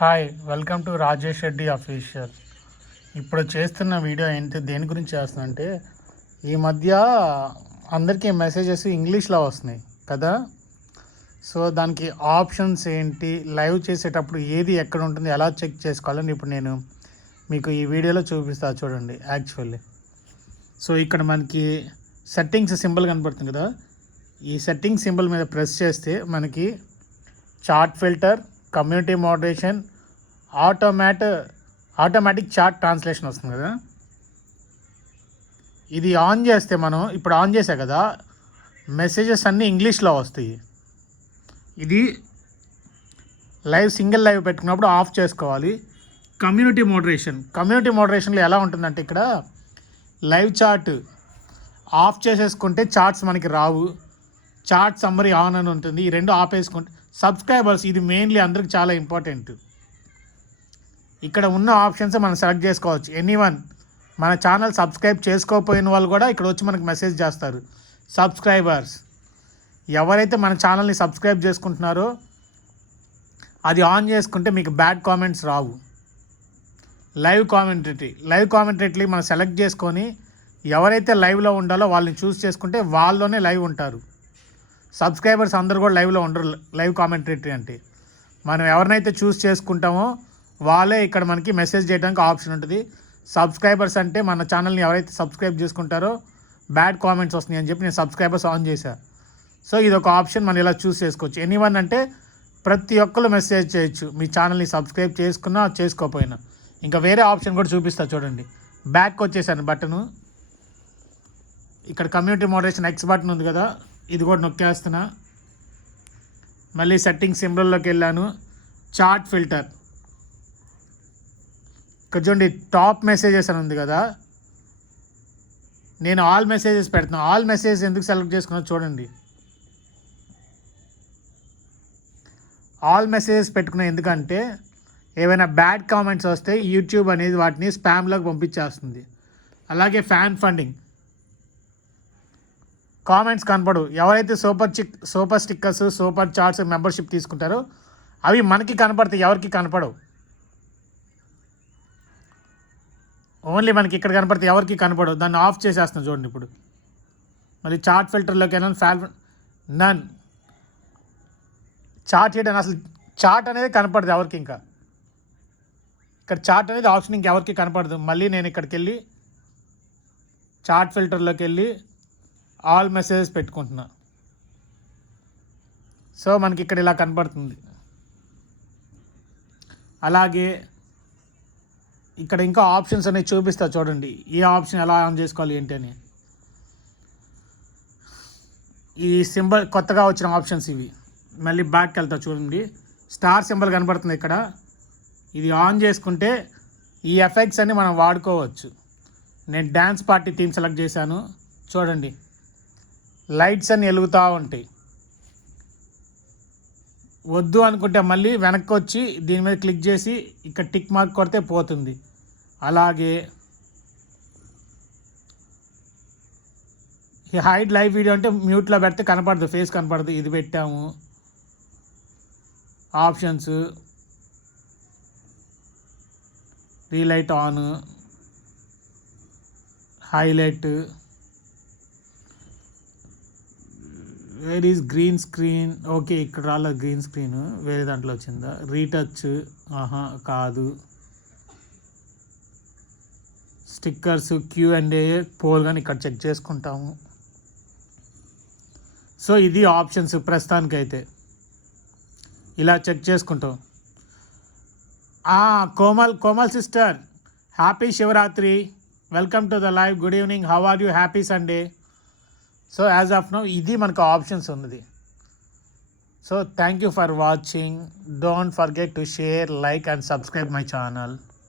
Hi, welcome to Rajesh Reddy official. ఇప్పుడు చేస్తున్న video దేని గురించి చేస్తున్నా ఈ మధ్య అందరికీ మెసేజెస్ ఇంగ్లీష్లో వస్తున్నాయి కదా. సో దానికి ఆప్షన్స్ ఏంటి, లైవ్ చేసేటప్పుడు ఏది ఎక్కడ ఉంటుంది, ఎలా చెక్ చేసుకోవాలని ఇప్పుడు నేను మీకు ఈ వీడియోలో చూపిస్తా చూడండి. యాక్చువల్లీ సో ఇక్కడ మనకి సెట్టింగ్స్ సింబల్ కనపడుతుంది కదా, ఈ సెట్టింగ్ సింబల్ మీద ప్రెస్ చేస్తే మనకి chart filter, community moderation, automatic chart translation వస్తుంది కదా. ఇది ఆన్ చేస్తే మనం ఇప్పుడు ఆన్ చేసా కదా, మెసేజెస్ అన్నీ ఇంగ్లీష్లో వస్తాయి. ఇది సింగిల్ లైవ్ పెట్టుకున్నప్పుడు ఆఫ్ చేసుకోవాలి. కమ్యూనిటీ మోడరేషన్లో ఎలా ఉంటుందంటే ఇక్కడ లైవ్ చార్ట్ ఆఫ్ చేసేసుకుంటే చార్ట్స్ మనకి రావు, చార్ట్ సమ్మరీ ఆన్ అని ఉంటుంది. ఈ రెండు ఆపేసుకుంటే సబ్స్క్రైబర్స్, ఇది మెయిన్లీ అందరికి చాలా ఇంపార్టెంట్. ఇక్కడ ఉన్న ఆప్షన్స్ మనం సెలెక్ట్ చేసుకోవచ్చు. ఎనీవన్ మన ఛానల్ సబ్స్క్రైబ్ చేసుకోకపోయిన వాళ్ళు కూడా ఇక్కడ వచ్చి మనకు మెసేజ్ చేస్తారు. సబ్స్క్రైబర్స్ ఎవరైతే మన ఛానల్ని సబ్స్క్రైబ్ చేసుకుంటున్నారో అది ఆన్ చేసుకుంటే మీకు బ్యాడ్ కామెంట్స్ రావు. లైవ్ కామెంటరీ మనం సెలెక్ట్ చేసుకొని ఎవరైతే లైవ్లో ఉండాలో వాళ్ళని చూస్ చేసుకుంటే వాళ్ళలోనే లైవ్ ఉంటారు. సబ్స్క్రైబర్స్ అందరూ కూడా లైవ్లో ఉండరు. లైవ్ కామెంటరీ అంటే మనం ఎవరినైతే చూస్ చేసుకుంటామో వాళ్ళే ఇక్కడ మనకి మెసేజ్ చేయడానికి ఆప్షన్ ఉంటుంది. సబ్స్క్రైబర్స్ అంటే మన ఛానల్ని ఎవరైతే సబ్స్క్రైబ్ చేసుకుంటారో బ్యాడ్ కామెంట్స్ వస్తున్నాయి అని చెప్పి నేను సబ్స్క్రైబర్స్ ఆన్ చేశాను. సో ఇది ఒక ఆప్షన్, మనం ఇలా చూస్ చేసుకోవచ్చు. ఎనీవన్ అంటే ప్రతి ఒక్కరు మెసేజ్ చేయొచ్చు, మీ ఛానల్ని సబ్స్క్రైబ్ చేసుకున్నా చేసుకోకపోయినా. ఇంకా వేరే ఆప్షన్ కూడా చూపిస్తా చూడండి. బ్యాక్ వచ్చేసాను బటను, ఇక్కడ కమ్యూనిటీ మోడరేషన్ ఎక్స్ బటన్ ఉంది కదా, ఇది కూడా నొక్కేస్తున్నా. మళ్ళీ సెట్టింగ్ సింబల్లోకి వెళ్ళాను. చార్ట్ ఫిల్టర్, ఇక్కడ చూడండి టాప్ మెసేజెస్ అని ఉంది కదా, నేను ఆల్ మెసేజెస్ పెడుతున్నాను. ఆల్ మెసేజెస్ ఎందుకు సెలెక్ట్ చేసుకున్నా చూడండి. ఆల్ మెసేజెస్ పెట్టుకున్నా ఎందుకంటే ఏవైనా బ్యాడ్ కామెంట్స్ వస్తే యూట్యూబ్ అనేది వాటిని స్పామ్లోకి పంపించేస్తుంది. అలాగే ఫ్యాన్ ఫండింగ్ కామెంట్స్ కనపడవు. ఎవరైతే super stickers, super charts, membership తీసుకుంటారో అవి మనకి కనపడతాయి, ఎవరికి కనపడవు. ఓన్లీ మనకి ఇక్కడ కనపడతాయి, ఎవరికి కనపడవు. దాన్ని ఆఫ్ చేసేస్తున్నాం చూడండి. ఇప్పుడు మరి చార్ట్ ఫిల్టర్లోకి వెళ్ళాను. నన్ చార్ట్ చేయడం, అసలు చార్ట్ అనేది కనపడదు ఎవరికి. ఇంకా ఇక్కడ చార్ట్ అనేది ఆప్షన్ ఇంకెవరికి కనపడదు. మళ్ళీ నేను ఇక్కడికి వెళ్ళి చార్ట్ ఫిల్టర్లోకి వెళ్ళి ఆల్ మెసేజెస్ పెట్టుకుంటున్నా. సో మనకి ఇక్కడ ఇలా కనపడుతుంది. అలాగే ఇక్కడ ఇంకా ఆప్షన్స్ అనేవి చూపిస్తా చూడండి, ఏ ఆప్షన్ ఎలా ఆన్ చేసుకోవాలి ఏంటి అని. ఈ సింబల్ కొత్తగా వచ్చిన ఆప్షన్స్ ఇవి. మళ్ళీ బ్యాక్కి వెళ్తా చూడండి, స్టార్ సింబల్ కనపడుతుంది ఇక్కడ. ఇది ఆన్ చేసుకుంటే ఈ ఎఫెక్ట్స్ అన్ని మనం వాడుకోవచ్చు. నేను డ్యాన్స్ పార్టీ థీమ్ సెలెక్ట్ చేశాను చూడండి, లైట్స్ అన్ని వెలుగుతూ ఉంటాయి. వద్దు అనుకుంటే మళ్ళీ వెనక్కి వచ్చి దీని మీద క్లిక్ చేసి ఇక్కడ టిక్ మార్క్ కొడితే పోతుంది. అలాగే ఈ హైడ్ లైవ్ వీడియో అంటే మ్యూట్లో పెడితే కనపడదు, ఫేస్ కనపడదు. ఇది పెట్టాము. Options relight on, highlight, where is green screen. Okay, ఇక్కడ రాలేదు గ్రీన్ స్క్రీన్, వేరే దాంట్లో వచ్చిందా. రీటచ్ కాదు. స్టిక్కర్స్, Q&A, పోల్ కానీ ఇక్కడ చెక్ చేసుకుంటాము. సో ఇది ఆప్షన్స్ ప్రస్తుతానికైతే ఇలా చెక్ చేసుకుంటాం. Komal sister, happy Shivaratri, welcome to the live, good evening, how are you, happy Sunday. So as of now ఇది మనకు ఆప్షన్స్ ఉన్నది. So thank you for watching. Don't forget to share, like and subscribe my channel.